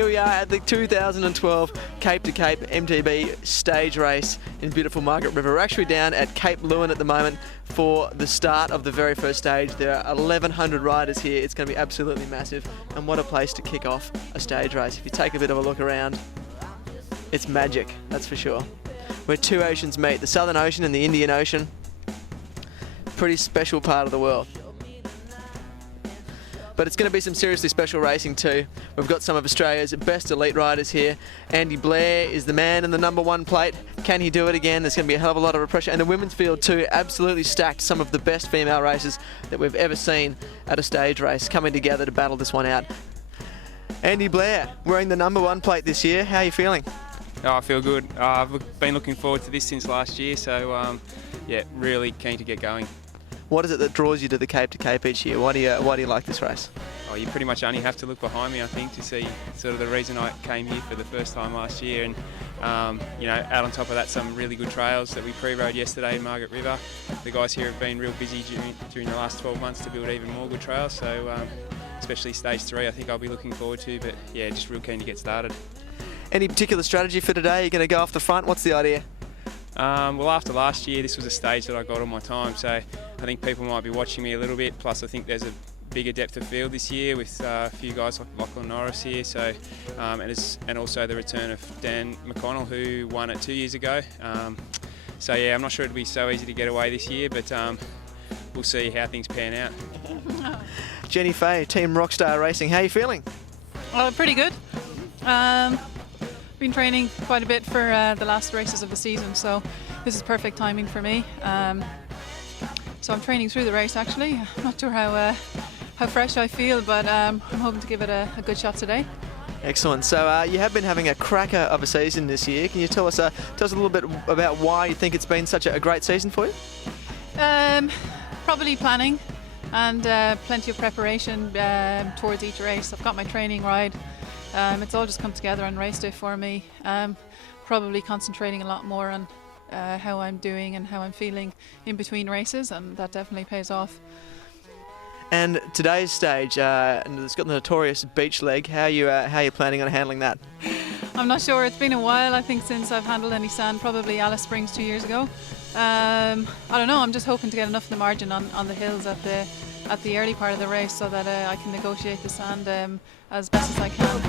Here we are at the 2012 Cape to Cape MTB stage race in beautiful Margaret River. We're actually down at Cape Lewin at the moment for the start of the very first stage. There are 1,100 riders here. It's going to be absolutely massive, and what a place to kick off a stage race. If you take a bit of a look around, it's magic, that's for sure. Where two oceans meet, the Southern Ocean and the Indian Ocean. Pretty special part of the world. But it's going to be some seriously special racing too. We've got some of Australia's best elite riders here. Andy Blair is the man in the #1 plate. Can he do it again? There's going to be a hell of a lot of pressure. And the women's field too, absolutely stacked. Some of the best female races that we've ever seen at a stage race coming together to battle this one out. Andy Blair, wearing the #1 plate this year. How are you feeling? Oh, I feel good. I've been looking forward to this since last year, so yeah, really keen to get going. What is it that draws you to the Cape to Cape each year? Why do you like this race? Oh, you pretty much only have to look behind me, I think, to see sort of the reason I came here for the first time last year. And you know, out on top of that, some really good trails that we pre-rode yesterday in Margaret River. The guys here have been real busy during the last 12 months to build even more good trails. So especially stage 3, I think I'll be looking forward to. But yeah, just real keen to get started. Any particular strategy for today? You're going to go off the front? What's the idea? Well, after last year, this was a stage that I got all my time, so I think people might be watching me a little bit. Plus, I think there's a bigger depth of field this year with a few guys like Lachlan Norris here. So, and also the return of Dan McConnell, who won it 2 years ago. So yeah, I'm not sure it'll be so easy to get away this year, but we'll see how things pan out. Jenny Fay, Team Rockstar Racing. How are you feeling? Pretty good. Been training quite a bit for the last races of the season, so this is perfect timing for me. So I'm training through the race actually. I'm not sure how fresh I feel, but I'm hoping to give it a good shot today. Excellent. So you have been having a cracker of a season this year. Can you tell us a little bit about why you think it's been such a great season for you? Probably planning and plenty of preparation towards each race. I've got my training ride. It's all just come together on race day for me. Probably concentrating a lot more on how I'm doing and how I'm feeling in between races, and that definitely pays off. And today's stage, it's got the notorious beach leg. How are you planning on handling that? I'm not sure. It's been a while, I think, since I've handled any sand. Probably Alice Springs 2 years ago. I don't know. I'm just hoping to get enough of the margin on the hills at the early part of the race so that I can negotiate the sand as best as I can.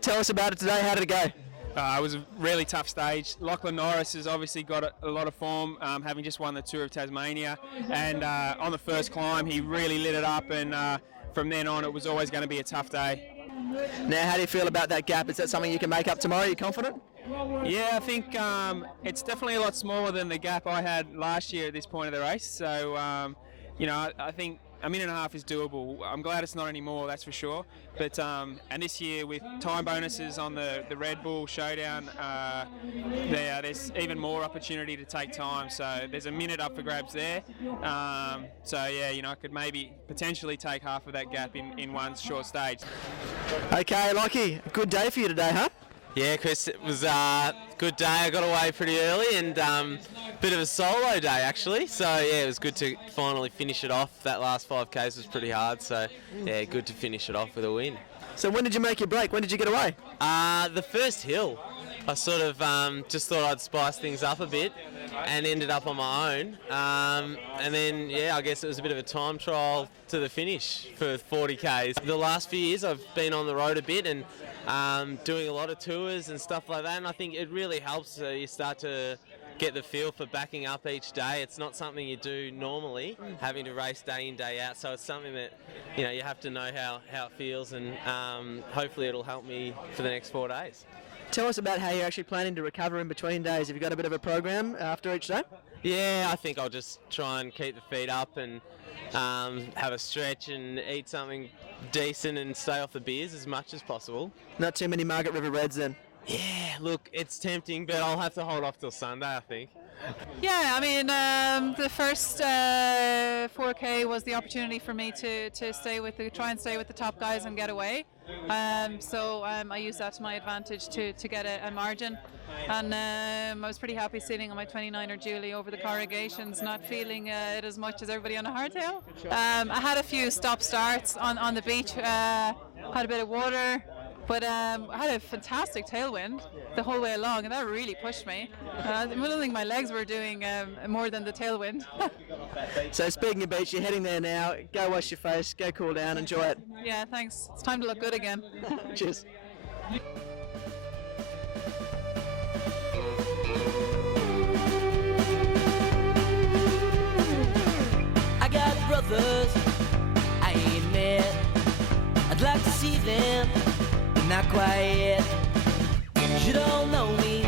Tell us about it today. How did it go? It was a really tough stage. Lachlan Norris has obviously got a lot of form, having just won the Tour of Tasmania, and on the first climb he really lit it up, and from then on it was always going to be a tough day. Now, how do you feel about that gap? Is that something you can make up tomorrow? Are you confident? Yeah, I think it's definitely a lot smaller than the gap I had last year at this point of the race, so I think a minute and a half is doable. I'm glad it's not anymore, that's for sure. But and this year with time bonuses on the Red Bull Showdown, there's even more opportunity to take time. So there's a minute up for grabs there. So yeah, I could maybe potentially take half of that gap in one short stage. Okay, Lockie, good day for you today, huh? Yeah, Chris, it was a good day. I got away pretty early and bit of a solo day actually. So yeah, it was good to finally finish it off. That last 5Ks was pretty hard, so yeah, good to finish it off with a win. So when did you make your break? When did you get away? The first hill. I sort of just thought I'd spice things up a bit and ended up on my own. And then, yeah, I guess it was a bit of a time trial to the finish for 40Ks. The last few years I've been on the road a bit and doing a lot of tours and stuff like that, and I think it really helps. You start to get the feel for backing up each day. It's not something you do normally, having to race day in, day out, so it's something that you have to know how it feels, and hopefully it'll help me for the next 4 days. Tell us about how you're actually planning to recover in between days. Have you got a bit of a program after each day? Yeah, I think I'll just try and keep the feet up and have a stretch and eat something decent and stay off the beers as much as possible. Not too many Margaret River Reds then? Yeah, look, it's tempting, but I'll have to hold off till Sunday, I think. Yeah, I mean, the first 4K was the opportunity for me to try and stay with the top guys and get away. So I used that to my advantage to get a margin. And I was pretty happy sitting on my 29er Julie over the corrugations, not feeling it as much as everybody on a hardtail. I had a few stop-starts on the beach, had a bit of water, but I had a fantastic tailwind the whole way along, and that really pushed me. I don't think my legs were doing more than the tailwind. So speaking of beach, you're heading there now. Go wash your face, go cool down, enjoy it. Yeah, thanks. It's time to look good again. Cheers. I got brothers I ain't met. I'd like to see them, but not quite yet. You don't know me,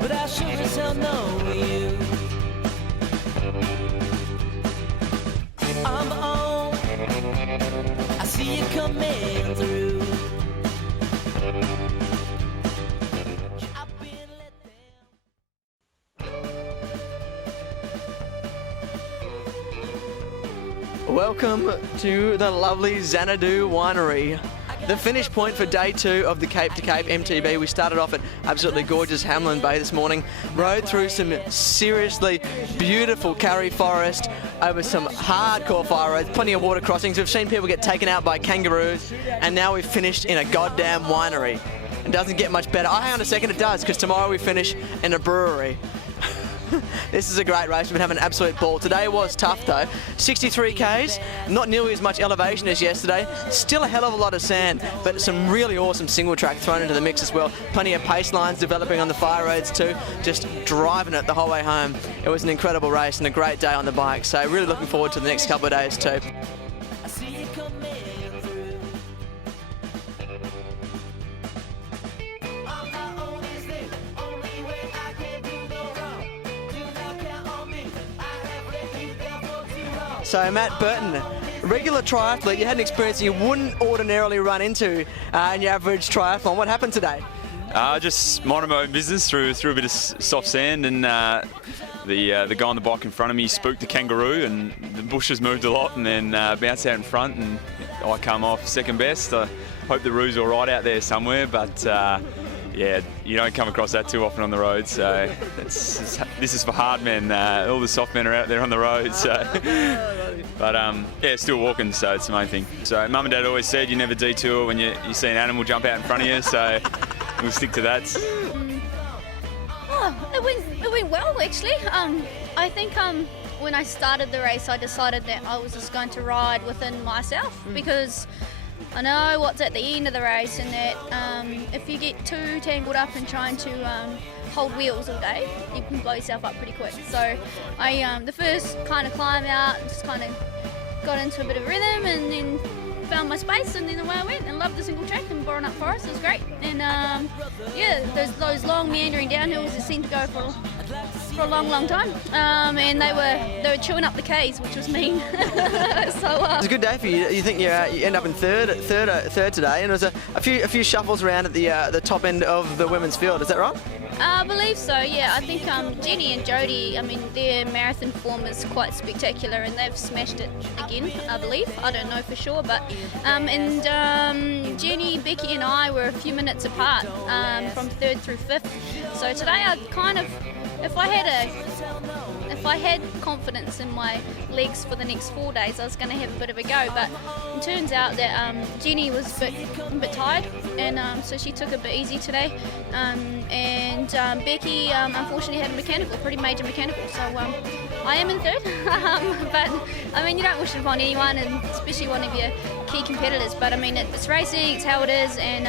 but I sure as hell know you. I'm on, I see you coming through. I've been let down. Welcome to the lovely Xanadu Winery. The finish point for day 2 of the Cape to Cape MTB. We started off at absolutely gorgeous Hamlin Bay this morning, rode through some seriously beautiful Karri Forest, over some hardcore fire roads, plenty of water crossings. We've seen people get taken out by kangaroos, and now we've finished in a goddamn winery. It doesn't get much better. Oh, hang on a second, it does, because tomorrow we finish in a brewery. This is a great race. We've been having an absolute ball. Today was tough though. 63 Ks, not nearly as much elevation as yesterday. Still a hell of a lot of sand, but some really awesome single track thrown into the mix as well. Plenty of pace lines developing on the fire roads too. Just driving it the whole way home. It was an incredible race and a great day on the bike. So really looking forward to the next couple of days too. I see you coming through. All I own is this, only way I can do no wrong. Do not count on me, I have let you down for too long. So Matt Burton, regular triathlete, you had an experience you wouldn't ordinarily run into in your average triathlon. What happened today? Just minding my own business through a bit of soft sand, and the guy on the bike in front of me spooked the kangaroo, and the bushes moved a lot, and then bounced out in front, and I come off second best. I hope the roo's all right out there somewhere, but yeah, you don't come across that too often on the road, so this is for hard men. All the soft men are out there on the road, so but yeah, still walking, so it's the main thing. So Mum and Dad always said you never detour when you see an animal jump out in front of you, so we'll stick to that. Oh, it went well actually. I think when I started the race, I decided that I was just going to ride within myself because I know what's at the end of the race, and that if you get too tangled up in trying to hold wheels all day, you can blow yourself up pretty quick. So I, the first kind of climb out, just kind of got into a bit of rhythm, and then found my space, and then away I went, and loved the single track and Borenup Forest. It was great, and yeah, those long meandering downhills that seemed to go for a long time, and they were chewing up the K's, which was mean. So It's a good day for you. You think you end up in third today, and there's a few shuffles around at the top end of the women's field. Is that right? I believe so, yeah. I think Jenny and Jodie, I mean, their marathon form is quite spectacular, and they've smashed it again, I believe. I don't know for sure, but Jenny, Becky and I were a few minutes apart from third through fifth. So today I kind of, if I had confidence in my legs for the next 4 days, I was going to have a bit of a go. But it turns out that Jenny was a bit tired, and so she took it a bit easy today. And Becky unfortunately had a pretty major mechanical. So I am in third. But I mean, you don't wish it upon anyone, and especially one of your key competitors. But I mean, it's racing, it's how it is, and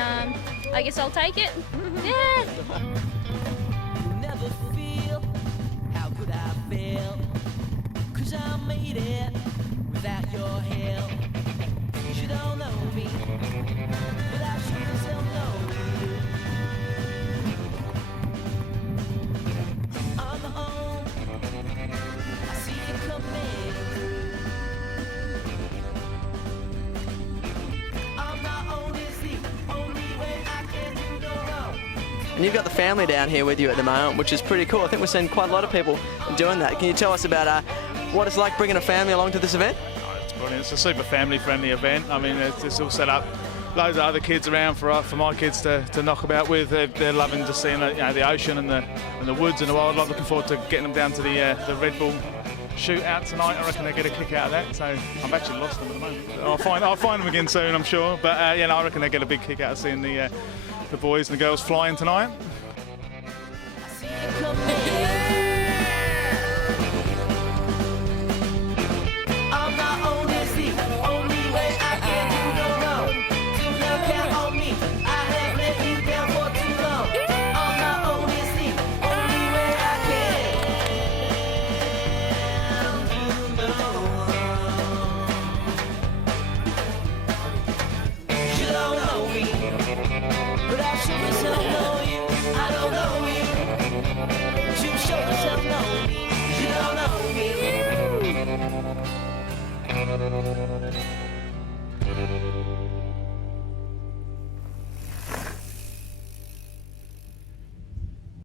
I guess I'll take it. Yeah. Cause I made it without your help. You don't know me, but I sure as hell know you. On my own, I see you coming. On my own is the only way I can do no wrong. And you've got the family down here with you at the moment, which is pretty cool. I think we're seeing quite a lot of people doing that. Can you tell us about what it's like bringing a family along to this event? Oh, it's brilliant. It's a super family-friendly event. I mean, it's all set up. Loads of other kids around for my kids to knock about with. They're loving just seeing the ocean and the woods and the wildlife. Looking forward to getting them down to the Red Bull shootout tonight. I reckon they get a kick out of that. So I've actually lost them at the moment. I'll find them again soon, I'm sure. But I reckon they get a big kick out of seeing the boys and the girls flying tonight. On my own is the only way I can do no wrong. Do not count on me. I have let you down for too long. On my own is the only way I can do no wrong. You don't know me, but I sure as hell know you. I don't know you, but you sure as hell know me. You don't know me.